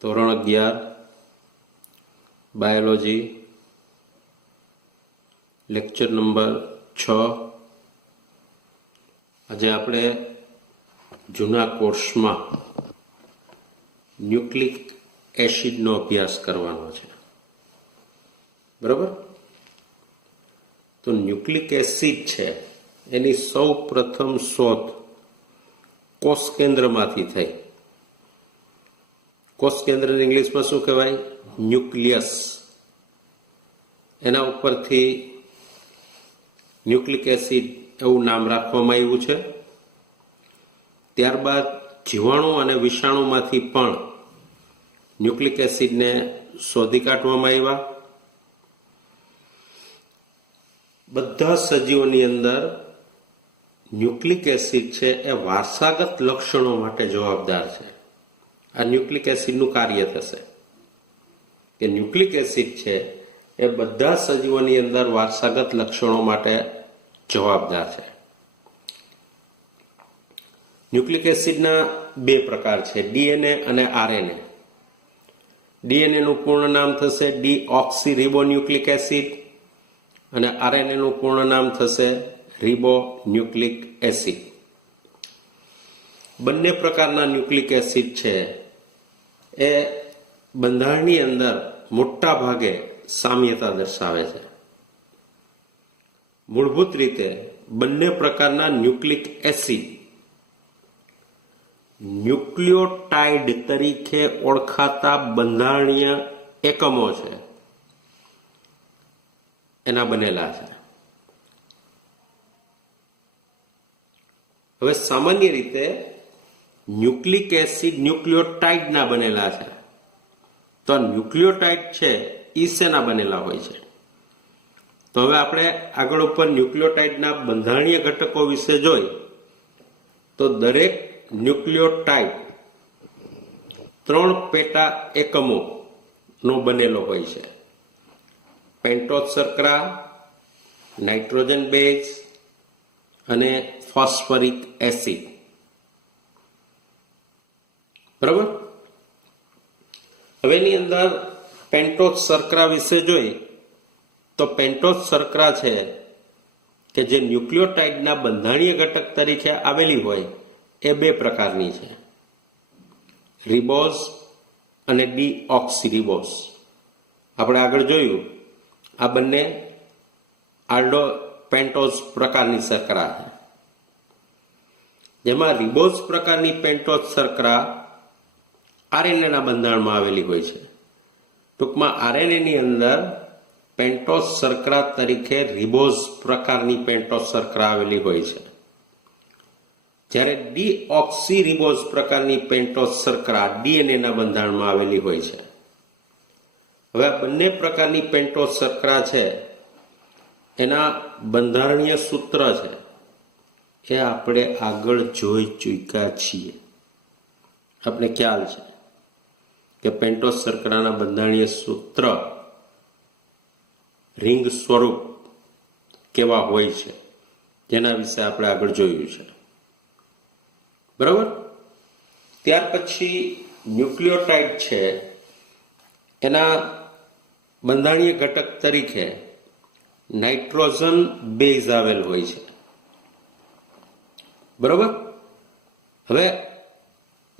ધોરણ 11 biology lecture number 6। આજે આપણે જૂના કોર્સમાં ન્યુક્લિક એસિડનો અભ્યાસ કરવાનો છે, બરાબર? તો ન્યુક્લિક એસિડ છે એની સૌ પ્રથમ શોધ કોષ કેન્દ્રમાંથી થઈ। કોષ કેન્દ્ર ઇંગ્લિશમાં શું કહેવાય? ન્યુક્લિયસ। એના ઉપરથી ન્યુક્લિક એસિડ એવું નામ રાખવામાં આવ્યું છે। ત્યારબાદ જીવાણુ અને વિષાણુમાંથી પણ ન્યુક્લિક એસિડને શોધી કાઢવામાં આવ્યા। બધા સજીવોની અંદર ન્યુક્લિક એસિડ છે એ વારસાગત લક્ષણો માટે જવાબદાર છે। આ ન્યુક્લિક એસિડનું કાર્ય થશે કે ન્યુક્લિક એસિડ છે એ બધા સજીવોની અંદર વારસાગત લક્ષણો માટે જવાબદાર છે। ન્યુક્લિક એસિડના બે પ્રકાર છે, ડીએનએ અને આરએનએ। ડીએનએનું પૂર્ણ નામ થશે ડીઓક્સીરિબોન્યુક્લિક એસિડ અને આરએનએનું પૂર્ણ નામ થશે રિબોન્યુક્લિક એસિડ। બંને પ્રકારના ન્યુક્લિક એસિડ છે એ બંધારણની અંદર મોટા ભાગે સામ્યતા દર્શાવે છે। મૂળભૂત રીતે બંને પ્રકારના ન્યુક્લિક એસિડ ન્યુક્લિયોટાઇડ તરીકે ઓળખાતા બંધારણીય એકમો છે એના બનેલા છે। હવે સામાન્ય રીતે ન્યુક્લિક એસિડ ન્યુક્લિયોટાઇડના બનેલા છે, તો ન્યુક્લિયોટાઇડ છે એ શેના બનેલા હોય છે? તો હવે આપણે આગળ ઉપર ન્યુક્લિયોટાઇડના બંધારણીય ઘટકો વિશે જોઈ તો દરેક ન્યુક્લિયોટાઇડ 3 પેટા એકમોનો બનેલો હોય છે: પેન્ટોઝ શર્કરા, નાઇટ્રોજન બેઝ અને ફોસ્ફરિક એસિડ, બરાબર? હવે એની અંદર પેન્ટોઝ શર્કરા વિશે જોઈ તો પેન્ટોઝ શર્કરા છે કે જે ન્યુક્લિયોટાઇડના બંધારણીય ઘટક તરીકે આવેલી હોય એ બે પ્રકારની છે, રિબોઝ અને ડીઓક્સીરિબોઝ। આપણે આગળ જોયું આ બંને આલ્ડો પેન્ટોઝ પ્રકારની શર્કરા છે, જેમાં રિબોઝ પ્રકારની પેન્ટોઝ શર્કરા આરએનએના બંધારણમાં આવેલી હોય છે। ટૂંકમાં આરએનએની અંદર પેન્ટોઝ શર્કરા તરીકે રિબોઝ પ્રકારની પેન્ટોઝ શર્કરા આવેલી હોય છે, જ્યારે ડીઓક્સીરિબોઝ પ્રકારની પેન્ટોઝ શર્કરા ડીએનએના બંધારણમાં આવેલી હોય છે। હવે આ બંને પ્રકારની પેન્ટોઝ શર્કરા છે એના બંધારણીય સૂત્ર છે એ આપણે આગળ જોઈ ચૂક્યા છીએ। આપણે ખ્યાલ છે કે પેન્ટોઝ શર્કરાના બંધારણીય સૂત્ર રિંગ સ્વરૂપ કેવા હોય છે જેના વિશે આપણે આગળ જોયું છે, બરાબર? ત્યાર પછી ન્યુક્લિયોટાઇડ છે એના બંધારણીય ઘટક તરીકે નાઇટ્રોજન બેઝ આવેલ હોય છે, બરાબર? હવે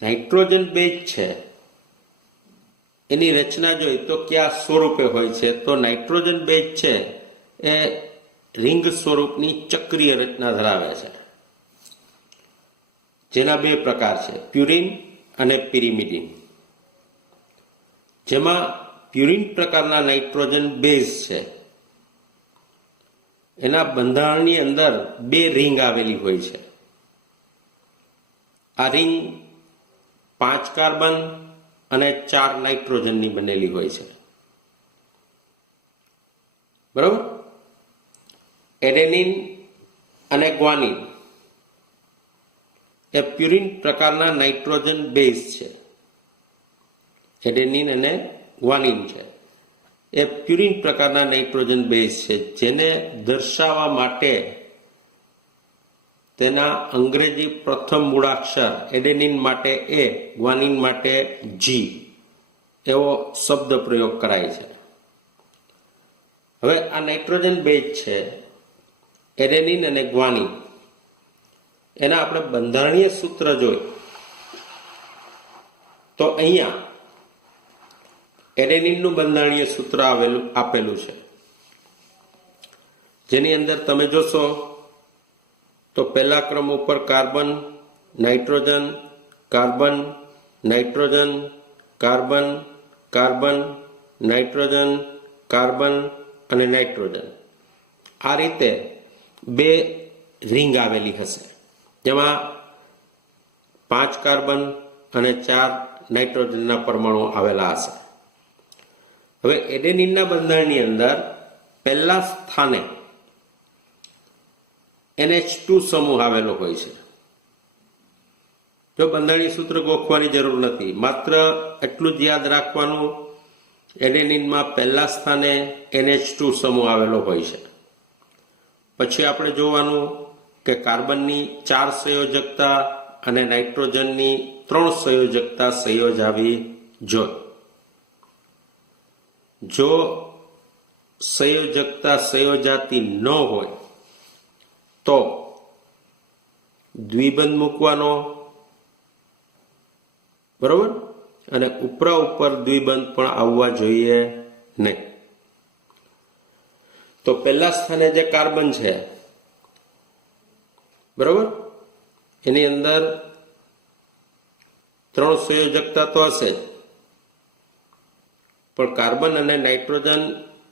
નાઇટ્રોજન બેઝ છે એની રચના જોઈ તો કયા સ્વરૂપે હોય છે? તો નાઇટ્રોજન બેઝ છે એ રિંગ સ્વરૂપની ચક્રીય રચના ધરાવે છે, જેના બે પ્રકાર છે, પ્યુરિન અને પિરિમિડિન। જેમાં પ્યુરિન પ્રકારના નાઇટ્રોજન બેઝ છે એના બંધારણની અંદર બે રિંગ આવેલી હોય છે। આ રિંગ 5 કાર્બન અને 4 નાઇટ્રોજનની બનેલી હોય છે, બરાબર? એડેનિન અને ગ્વાનિન એ પ્યુરિન પ્રકારના નાઇટ્રોજન બેઝ છે। એડેનિન અને ગ્વાનિન છે એ પ્યુરિન પ્રકારના નાઇટ્રોજન બેઝ છે, જેને દર્શાવવા માટે તેના અંગ્રેજી પ્રથમ મૂળાક્ષર એડેનિન માટે એ, ગ્વાનિન માટે G એવો શબ્દ પ્રયોગ કરાય છે. હવે આ નાઇટ્રોજન બેઝ છે એડેનિન અને ગ્વાનિન, એના આપણે બંધારણીય સૂત્ર જોઈ તો અહીંયા એડેનિનનું બંધારણીય સૂત્ર આપેલું છે, જેની અંદર તમે જોશો તો પહેલા ક્રમ ઉપર carbon, nitrogen, carbon, nitrogen, carbon, carbon, nitrogen, carbon અને નાઇટ્રોજન, આ રીતે બે રિંગ આવેલી હશે, જેમાં 5 કાર્બન અને 4 નાઇટ્રોજનના પરમાણુ આવેલા હશે. હવે એડેનિનના બંધારણની અંદર પહેલા સ્થાને NH2 સમૂહ આવેલો હોય છે. જો બંધારણીય સૂત્ર ગોખવાની જરૂર નથી, માત્ર એટલું જ યાદ રાખવાનું, એડેનિનમાં પહેલા સ્થાને NH2 સમૂહ આવેલો હોય છે. પછી આપણે જોવાનું કે કાર્બનની 4 સંયોજકતા અને નાઇટ્રોજનની 3 સંયોજકતા સંયોજાવી જોઈએ. જો સંયોજકતા સંયોજાતી ન હોય તો દ્વિબંધ મૂકવાનો, બરોબર, અને ઉપરા ઉપર દ્વિબંધ પણ આવવા જોઈએ નહીં. તો પહેલા સ્થાને જે કાર્બન છે, બરોબર, એની અંદર 3 સંયોજકતા તો હશે જ, પણ કાર્બન અને નાઇટ્રોજન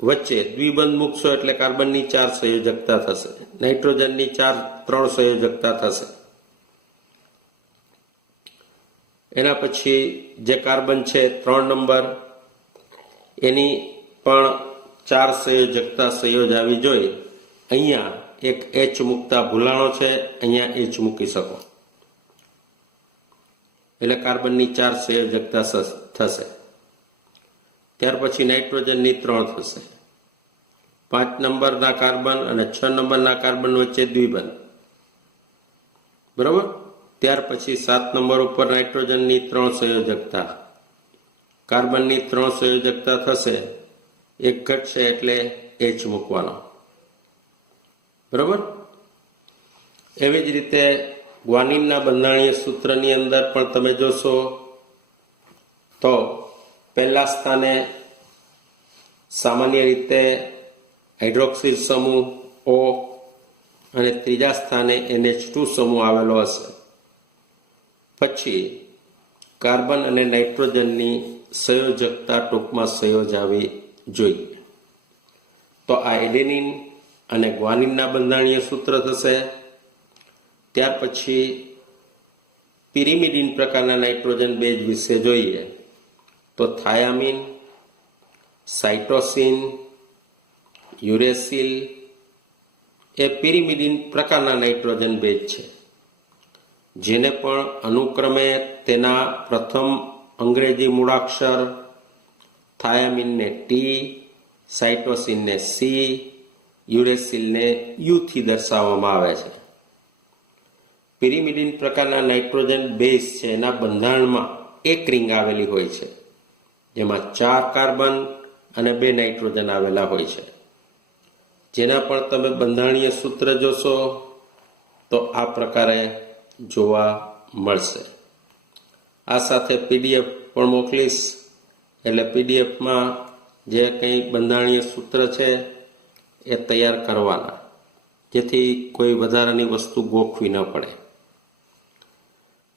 વચ્ચે દ્વિબંધ મૂકશો એટલે કાર્બનની 4 સંયોજકતા થશે, નાઇટ્રોજનની 3 સંયોજકતા થશે. એના પછી જે કાર્બન છે 3 નંબર, એની પણ 4 સંયોજકતા સંયોજાવી જોઈએ. અહીંયા એક H મૂકતા ભૂલાણો છે, અહીંયા H મૂકી શકો એટલે કાર્બનની 4 સંયોજકતા થશે. ત્યાર પછી નાઇટ્રોજનની 3 થશે. 5 નંબરના કાર્બન અને 6 નંબરના કાર્બન વચ્ચે દ્વિબંધ, બરોબર. ત્યાર પછી 7 નંબર ઉપર નાઇટ્રોજનની 3 સંયોજકતા, કાર્બનની 3 સંયોજકતા થશે, એક ઘટશે એટલે H મૂકવાનો, બરોબર. એવી જ રીતે ગ્વાનિનના બંધારણીય સૂત્રની અંદર પણ તમે જોશો તો પહેલા સ્થાને સામાન્ય રીતે હાઇડ્રોક્સિલ સમૂહ O અને ત્રીજા સ્થાને NH2 સમૂહ આવેલો હશે. પછી કાર્બન અને નાઇટ્રોજનની સંયોજકતા ટૂંકમાં સંયોજાવી જોઈએ. તો આ એડેનિન અને ગ્વાનિનના બંધારણીય સૂત્ર થશે. ત્યાર પછી પિરિમિડિન પ્રકારના નાઇટ્રોજન બેઝ વિશે જોઈએ તો થાયામિન, સાઇટોસિન, યુરેસિલ એ પિરિમિડિન પ્રકારના નાઇટ્રોજન બેઝ છે, જેને પણ અનુક્રમે તેના પ્રથમ અંગ્રેજી મૂળાક્ષર થાયામિનને T, સાઇટોસિનને C, યુરેસિલને U થી દર્શાવવામાં આવે છે. પિરિમિડિન પ્રકારના નાઇટ્રોજન બેઝ છે, એના બંધારણમાં એક રિંગ આવેલી હોય છે, જેમાં 4 કાર્બન અને 2 નાઇટ્રોજન આવેલા હોય છે, જેના પણ તમે બંધારણીય સૂત્ર જોશો તો આ પ્રકારે જોવા મળશે. આ સાથે PDF પણ મોકલીશ, એટલે PDFમાં જે કંઈ બંધારણીય સૂત્ર છે એ તૈયાર કરવાના, જેથી કોઈ વધારાની વસ્તુ ગોખવી ન પડે.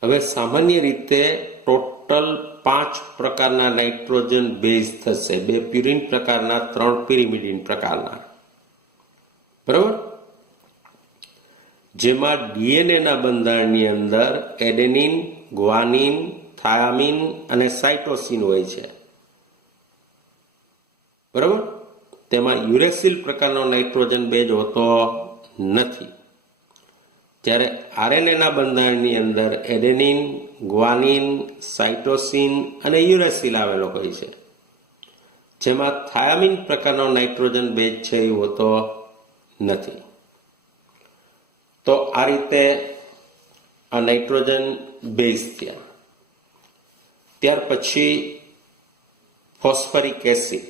હવે સામાન્ય રીતે ટોટલ 5 પ્રકારના નાઇટ્રોજન બેઝ થશે, 2 પ્યુરિન પ્રકારના, 3 પિરિમિડિન પ્રકારના, બરાબર. જેમાં DNA બંધારણની અંદર એડેનિન, ગ્વાનિન, થાયામિન અને સાઇટોસિન હોય છે, બરાબર. તેમાં યુરેસિલ પ્રકારનો નાઇટ્રોજન બેઝ હોતો નથી. જ્યારે RNAના બંધારણની અંદર એડેનિન, ગ્વાનિન, સાઇટોસિન અને યુરેસિલ આવેલો હોય છે, જેમાં થાયામિન પ્રકારનો નાઇટ્રોજન બેઝ છે એ હોતો નથી. તો આ રીતે આ નાઇટ્રોજન બેઝ થયા. ત્યાર પછી ફોસ્ફરિક એસિડ.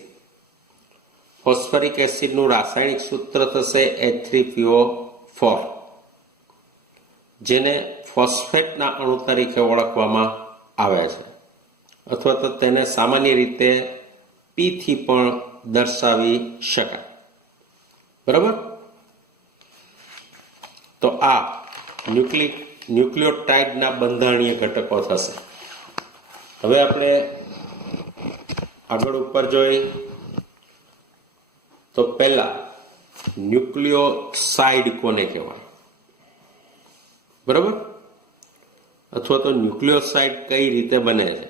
ફોસ્ફરિક એસિડનું રાસાયણિક સૂત્ર થશે H3PO4, જેને ફોસ્ફેટના અણુ તરીકે ઓળખવામાં આવે છે, અથવા તો તેને સામાન્ય રીતે P થી પણ દર્શાવી શકાય. બરાબર? તો આ ન્યુક્લિયોટાઇડના બંધારણીય ઘટકો થશે. હવે આપણે આગળ ઉપર જોઈએ તો પહેલા ન્યુક્લિયોસાઇડ કોને કહેવાય? બરાબર? અથવા તો ન્યુક્લિયોસાઇડ કઈ રીતે બને છે?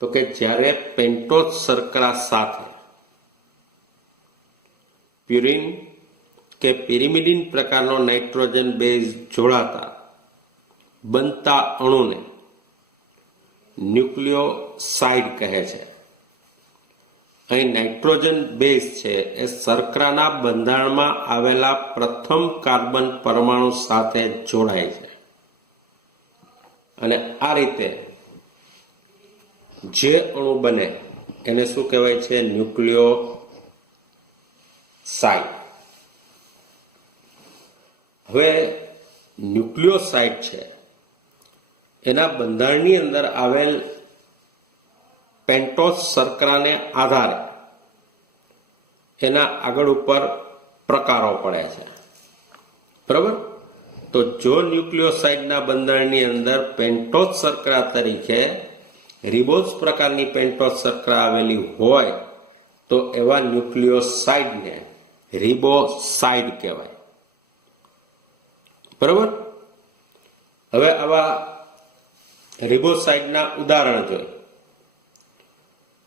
તો કે જ્યારે પેન્ટોઝ શર્કરા સાથે પ્યુરિન કે પિરિમિડિન પ્રકારનો નાઇટ્રોજન બેઝ જોડાતા બનતા અણુને ન્યુક્લિયોસાઇડ કહે છે. અહીં નાઇટ્રોજન બેઝ છે એ શર્કરાના બંધારણમાં આવેલા પ્રથમ કાર્બન પરમાણુ સાથે જોડાય છે, અને આ રીતે જે અણુ બને એને શું કહેવાય છે? ન્યુક્લિયોસાઇડ. હવે ન્યુક્લિયોસાઇડ છે એના બંધારણની અંદર આવેલ પેન્ટોઝ શર્કરાને આધારે એના આગળ ઉપર પ્રકારો પડે છે. બરાબર? તો જો ન્યુક્લિયોસાઇડના બંધારણની અંદર પેન્ટોઝ શર્કરા તરીકે રિબોઝ પ્રકારની પેન્ટોઝ શર્કરા આવેલી હોય તો એવા ન્યુક્લિયોસાઇડને રિબોસાઇડ કહેવાય. બરાબર? હવે આવા રિબોસાઇડના ઉદાહરણ જોઈએ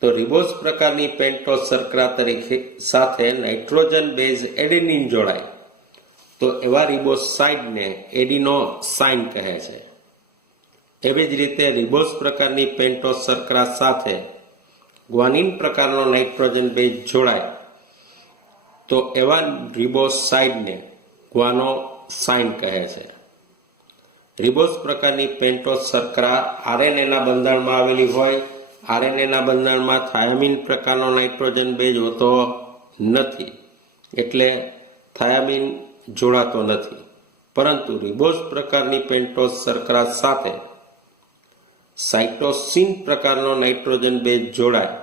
તો રિબોઝ પ્રકારની પેન્ટોઝ શર્કરા તરીકે સાથે નાઇટ્રોજન બેઝ એડેનિન જોડાય તો એવા રિબોસાઇડને એડિનોસાઇન કહે છે. એવી જ રીતે રિબોઝ પ્રકારની પેન્ટોઝ શર્કરા સાથે ગ્વાનિન પ્રકારનો નાઇટ્રોજન બેઝ જોડાય તો એવા રિબોસાઇડને ગ્વાનોસાઇન કહે છે. રિબોઝ પ્રકારની પેન્ટોઝ શર્કરા આરએનએના બંધારણમાં આવેલી હોય, આરએનએના બંધારણમાં થાયામીન પ્રકારનો નાઇટ્રોજન બેઝ હોતો નથી, એટલે થાયામીન જોડાતો નથી. પરંતુ રિબોઝ પ્રકારની પેન્ટોઝ શર્કરા સાથે સાઇટોસિન પ્રકારનો નાઇટ્રોજન બેઝ જોડાય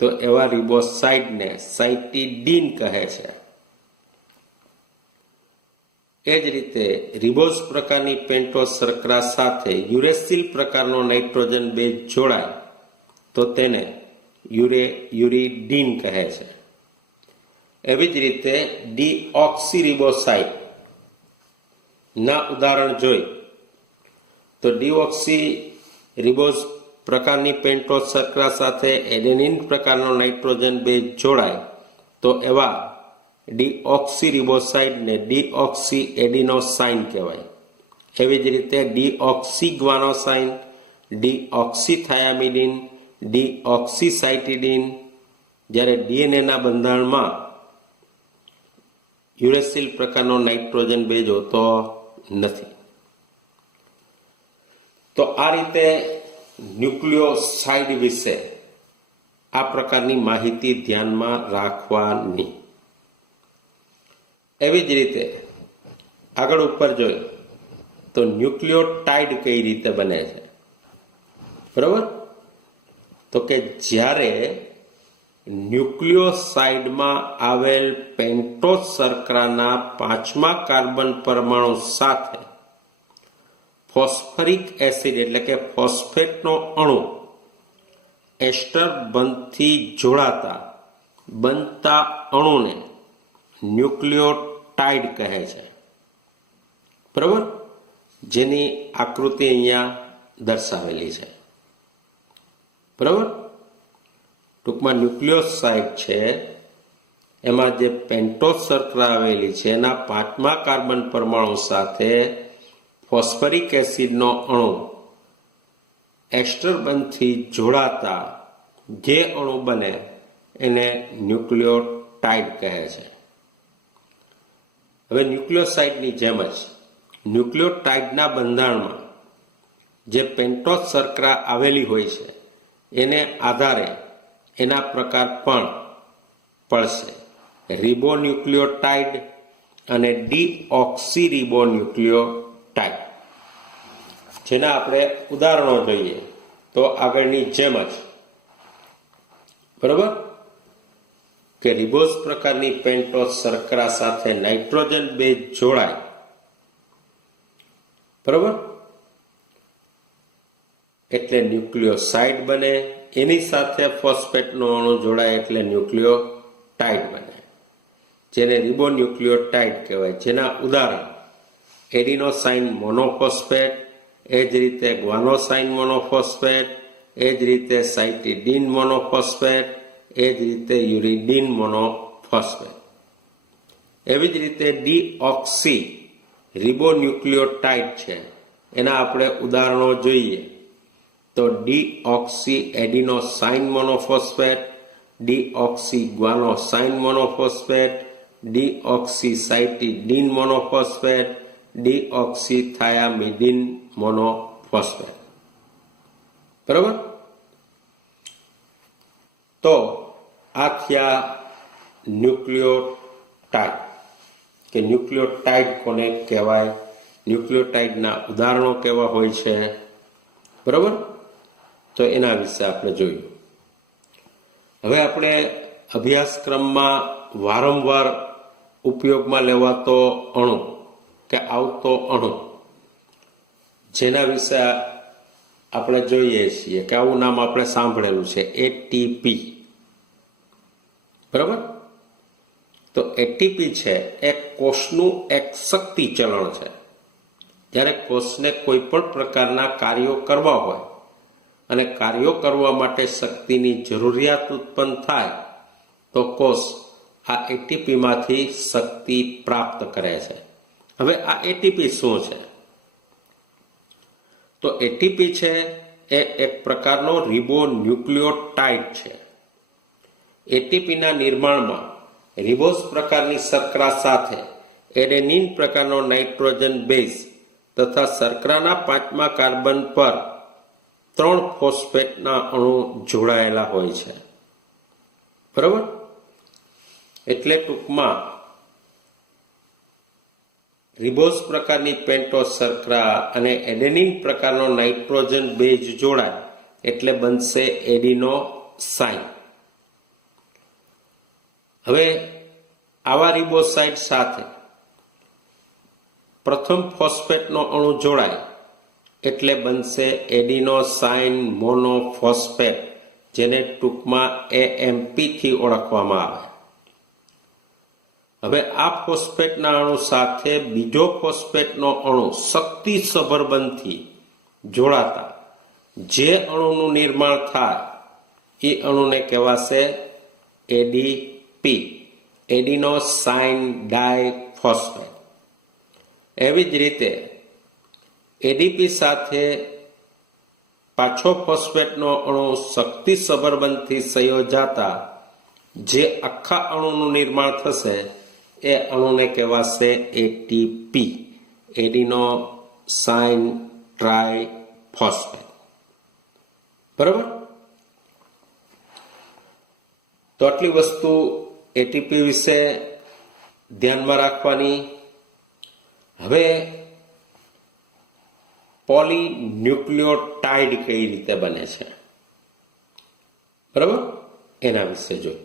તો એવા રિબોસાઇડને સાઇટિડીન કહે છે. એ જ રીતે રિબોઝ પ્રકારની પેન્ટોઝ શર્કરા સાથે યુરેસિલ પ્રકારનો નાઇટ્રોજન બેઝ જોડાય તો તેને યુરિડીન કહે છે. એવી જ રીતે ડીઓક્સીરિબોસાઇડ ના ઉદાહરણ જોઈ તો ડીઓક્સીરિબોઝ પ્રકારની પેન્ટોઝ શર્કરા સાથે એડેનિન પ્રકારનો નાઇટ્રોજન બેઝ જોડાય તો એવા ડીઓક્સીરિબોસાઇડને ડીઓક્સી એડિનોસાઇન કહેવાય. એવી જ રીતે ડીઓક્સીગ્વાનોસાઇન, ડીઓક્સીથાયામિડિન, ડીઓક્સીસાઇટિડીન જ્યારે ડીએનએના બંધારણમાં યુરેસિલ પ્રકારનો નાઇટ્રોજન બેઝ હોતો નથી. તો આ રીતે ન્યુક્લિયોસાઇડ વિશે આ પ્રકારની માહિતી ધ્યાનમાં રાખવાની. એવી જ રીતે આગળ ઉપર જોઈએ તો ન્યુક્લિયોટાઇડ કઈ રીતે બને છે? બરાબર? તો કે જ્યારે ન્યુક્લિયોસાઇડમાં આવેલ પેન્ટોઝ શર્કરાના 5મા કાર્બન પરમાણુ સાથે ફોસ્ફરિક એસિડ એટલે કે ફોસ્ફેટનો અણુ એસ્ટર બંધથી જોડાતા બનતા અણુને ન્યુક્લિયોટાઇડ કહે છે. બરાબર? જેની આકૃતિ અહીંયા દર્શાવેલી છે. બરાબર? ટૂંકમાં ન્યુક્લિયોસાઇડ છે એમાં જે પેન્ટોઝ શર્કરા આવેલી છે એના 5મા કાર્બન પરમાણુ સાથે ફોસ્ફરિક એસિડનો અણુ એસ્ટર બંધથી જોડાતા જે અણુ બને એને ન્યુક્લિયોટાઇડ કહે છે. હવે ન્યુક્લિયોસાઇડની જેમ જ ન્યુક્લિયોટાઇડના બંધારણમાં જે પેન્ટોઝ શર્કરા આવેલી હોય છે એને આધારે એના પ્રકાર પણ પડશે. રિબોન્યુક્લિયોટાઇડ અને ડીઓક્સીરિબોન્યુક્લિયોટાઇડ, જેના આપણે ઉદાહરણો જોઈએ તો આગળની જેમ જ, બરોબર, કે રિબોઝ પ્રકારની પેન્ટોઝ શર્કરા સાથે નાઇટ્રોજન બેઝ જોડાય, બરોબર, એટલે ન્યુક્લિયોસાઇડ બને. એની સાથે ફોસ્ફેટનો અણુ જોડાય એટલે ન્યુક્લિયોટાઇડ બને, જેને રિબોન્યુક્લિયોટાઇડ કહેવાય. જેના ઉદાહરણ એડિનોસાઇન મોનોફોસ્ફેટ, એ જ રીતે ગ્વાનોસાઇન મોનોફોસ્ફેટ, એ જ રીતે સાઇટિડીન મોનોફોસ્ફેટ, એ જ રીતે યુરિડીન મોનોફોસ્ફેટ. એવી જ રીતે ડીઓક્સી રિબોન્યુક્લિયોટાઇડ છે, એના આપણે ઉદાહરણો જોઈએ તો deoxy adenosine monophosphate, deoxy guanosine monophosphate, deoxy cytidine monophosphate, deoxy thymidine monophosphate. બરાબર? તો આ થયા ન્યુક્લિયોટાઇડ, કે ન્યુક્લિયોટાઇડ કોને કહેવાય, ન્યુક્લિયોટાઇડના ઉદાહરણો કેવા હોય છે, બરાબર? તો એના વિશે આપણે જોયું. હવે આપણે અભ્યાસક્રમમાં વારંવાર ઉપયોગમાં લેવાતો અણુ કે આવતો અણુ, જેના વિશે આપણે જોઈએ છીએ કે આવું નામ આપણે સાંભળેલું છે, એટીપી. બરાબર? તો એટીપી છે એ કોષનું એક શક્તિ ચલણ છે. જ્યારે કોષને કોઈ પણ પ્રકારના કાર્યો કરવા હોય અને કાર્યો કરવા માટે શક્તિની જરૂરિયાત ઉત્પન્ન થાય તો કોષ આ એટીપીમાંથી શક્તિ પ્રાપ્ત કરે છે. હવે આ એટીપી શું છે? તો એટીપી છે એ એક પ્રકારનો રિબોન્યુક્લિયોટાઇડ છે. એટીપીના નિર્માણમાં રિબોઝ પ્રકારની શર્કરા સાથે એડેનિન પ્રકારનો નાઇટ્રોજન બેઝ તથા શર્કરાના 5મા કાર્બન પર 3 ફોસ્ફેટના અણુ જોડાયેલા હોય છે. બરાબર? એટલે ટૂંકમાં રિબોઝ પ્રકારની પેન્ટોઝ શર્કરા અને એડેનિન પ્રકારનો નાઇટ્રોજન બેઝ જોડાય એટલે બનશે એડિનોસાઇન. હવે આવા રિબોસાઇડ સાથે પ્રથમ ફોસ્ફેટનો અણુ જોડાય એટલે બનશે એડિનોસાઇન મોનોફોસ્ફેટ, જેને ટૂંકમાં એએમપી થી ઓળખવામાં આવે. હવે આ ફોસ્ફેટના અણુ સાથે બીજો ફોસ્ફેટનો અણુ શક્તિસભર બંધથી જોડાતા જે અણુનું નિર્માણ થાય એ અણુને કહેવાશે એડીપી, એડિનોસાઇન ડાયફોસ્ફેટ. એવી જ રીતે એડીપી સાથે પાછો ફોસ્ફેટનો અણુ શક્તિસભર બંધથી સંયોજાતા જે આખા અણુનું નિર્માણ થશે એ અણુને કહેવાશે એટીપી, એડિનોસાઇન ટ્રાયફોસ્ફેટ. બરાબર? તો આટલી વસ્તુ એટીપી વિશે ધ્યાનમાં રાખવાની. હવે પોલીન્યુક્લિયોટાઇડ કઈ રીતે બને છે, બરાબર, એના વિશે જોઈએ.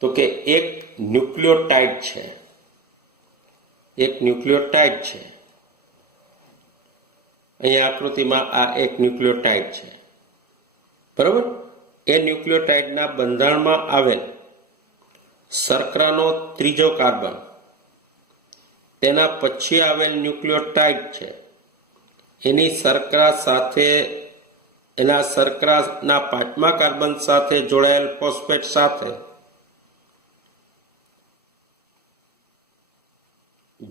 તો કે એક ન્યુક્લિયોટાઇડ છે, અહીંયા આકૃતિમાં આ એક ન્યુક્લિયોટાઇડ છે, બરાબર. એ ન્યુક્લિયોટાઇડના બંધારણમાં આવેલ શર્કરાનો 3જો કાર્બન તેના પછી આવેલ ન્યુક્લિયોટાઇડ છે, એની શર્કરા સાથે, એના શર્કરાના 5મા કાર્બન સાથે જોડાયેલ ફોસ્ફેટ સાથે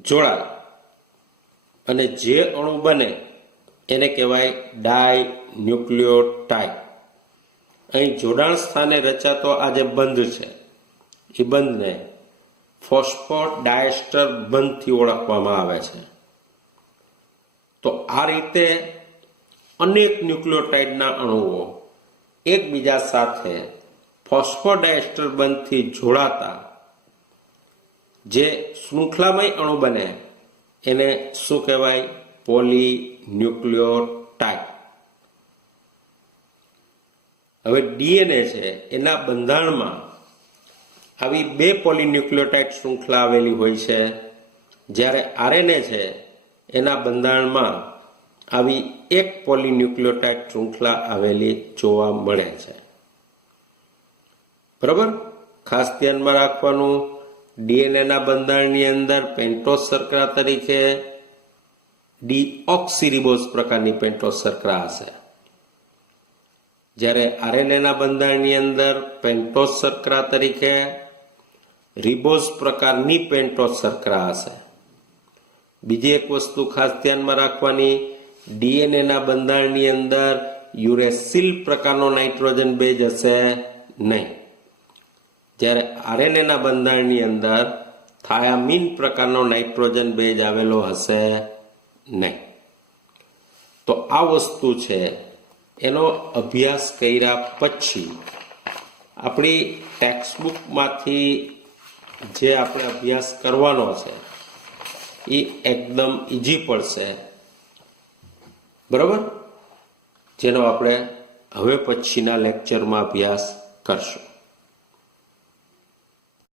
જોડાય અને જે અણુ બને એને કહેવાય ડાયન્યુક્લિયોટાઇડ. અહીં જોડાણ સ્થાને રચાતો આ જે બંધ છે એ બંધને ફોસ્ફોડાયસ્ટર બંધથી ઓળખવામાં આવે છે. તો આ રીતે અનેક ન્યુક્લિયોટાઇડના અણુઓ એકબીજા સાથે ફોસ્ફોડાયસ્ટર બંધથી જોડાતા જે શૃંખલામય અણુ બને એને શું કહેવાય? પોલીન્યુક્લિયોટાઇડ. હવે ડીએનએ છે એના બંધારણમાં આવી બે પોલીન્યુક્લિયોટાઇડ શૃંખલા આવેલી હોય છે, જ્યારે આરએનએ છે એના બંધારણમાં આવી એક પોલીન્યુક્લિયોટાઇડ શૃંખલા આવેલી જોવા મળે છે. બરાબર? ખાસ ધ્યાનમાં રાખવાનું, ડીએનએના બંધારણની અંદર પેન્ટોઝ શર્કરા તરીકે ડીઓક્સીરિબોઝ પ્રકારની પેન્ટોઝ શર્કરા હશે, જ્યારે આરએનએના બંધારણની અંદર પેન્ટોઝ શર્કરા તરીકે રિબોઝ પ્રકારની પેન્ટોઝ શર્કરા હશે. બીજી એક વસ્તુ ખાસ ધ્યાનમાં રાખવાની, ડીએનએના બંધારણની અંદર યુરેસિલ પ્રકારનો નાઇટ્રોજન બેઝ હશે નહીં, જ્યારે આરએનએના બંધારણની અંદર થાયામીન પ્રકારનો નાઇટ્રોજન બેઝ આવેલો હશે નહીં. તો આ વસ્તુ છે એનો અભ્યાસ કર્યા પછી આપણી ટેક્સ્ટબુકમાંથી જે આપણે અભ્યાસ કરવાનો છે એ એકદમ ઇઝી પડશે. બરાબર? જેનો આપણે હવે પછીના લેક્ચરમાં અભ્યાસ કરશું.